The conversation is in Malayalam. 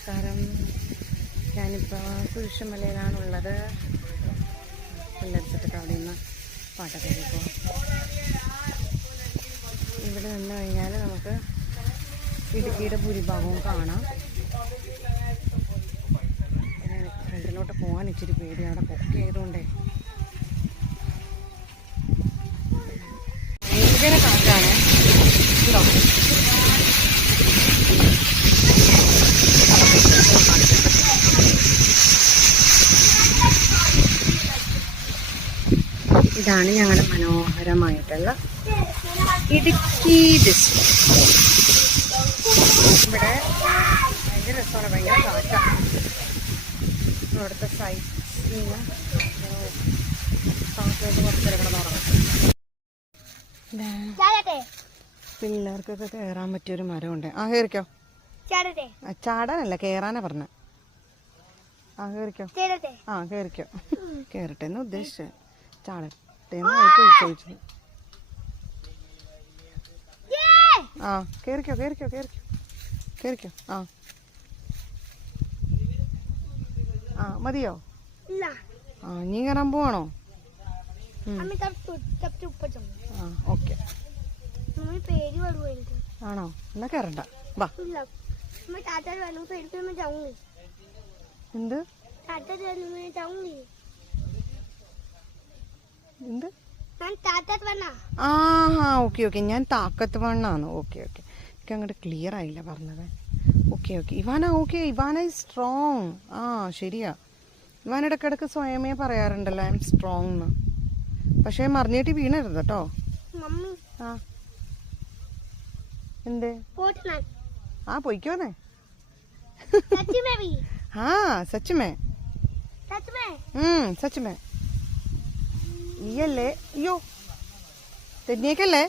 നമസ്കാരം. ഞാനിപ്പോൾ കുരിശുമലയിലാണുള്ളത്. പിള്ളേർച്ചിട്ടൊക്കെ അവിടെ നിന്ന് പാട്ടൊക്കെ കേൾക്കും. ഇവിടെ നിന്ന് കഴിഞ്ഞാൽ നമുക്ക് ഇടുക്കിയുടെ ഭൂരിഭാഗവും കാണാം. ഫ്രണ്ടിലോട്ട് പോകാൻ ഇച്ചിരി പേടി, അവിടെ പൊക്കെ ആയതുകൊണ്ടേ ഭയങ്കര കാറ്റാണ്. ഉണ്ടോ? ഇതാണ് ഞങ്ങളുടെ മനോഹരമായിട്ടുള്ള ഇടുക്കി ഡിസ്ട്രിക്ട്. ഇവിടെ ഭയങ്കര രസമാണ്, ഭയങ്കര കാറ്റാണ്. ഇവിടുത്തെ സൈറ്റ് കുറച്ചേരം കൂടെ തുടങ്ങാം. പിള്ളേർക്കൊക്കെ കയറാൻ പറ്റിയൊരു മരമുണ്ട്. കയറിക്കോ. ചാടാനല്ല, കയറാനാ പറഞ്ഞ. കയറിക്കോ. കയറിക്കോ. കയറട്ടെ എന്ന് ഉദ്ദേശിച്ചത്, ചാടട്ടേന്ന് ചോദിച്ചത്. കയറിക്കോ കയറിക്കോ കയറിക്കോ കയറിക്കോ. മതിയോ? നീ കയറാൻ പോവാണോ? ഓക്കെ. ആണോ? എന്നാ കയറണ്ട, വാ. എന്ത് എന്ത്? ഓക്കെ ഓക്കെ, ഞാൻ താക്കത്ത് വണ്ണാണ്. ഓക്കെ ഓക്കെ, എനിക്ക് അങ്ങോട്ട് ക്ലിയർ ആയില്ല പറഞ്ഞത്. Okay okay, Ivana. Okay, Ivana is strong. ശരിയാ, ഇവാൻ ഇടയ്ക്കിടയ്ക്ക് സ്വയമേ പറയാറുണ്ടല്ലോ ഐ എം സ്ട്രോങ് എന്ന്. പക്ഷെ മറിഞ്ഞേട്ടി വീണരുത് കേട്ടോ. എന്തേ? പൊയ്ക്കോന്നേ. സച്ചുമേ സച്ചുമേ ഈയല്ലേ? അയ്യോ, തെന്നിയേക്കല്ലേ?